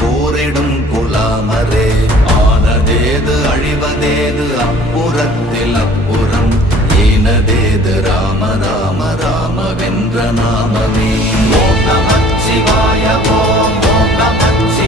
போரிடும் குலாமரே. ஆனதேது அழிவதேது அப்புறத்தில் அப்புறம், ஈனதேது ராம ராம ராம வென்ற நாமமே. ஓம் நமச்சிவாய ஓம்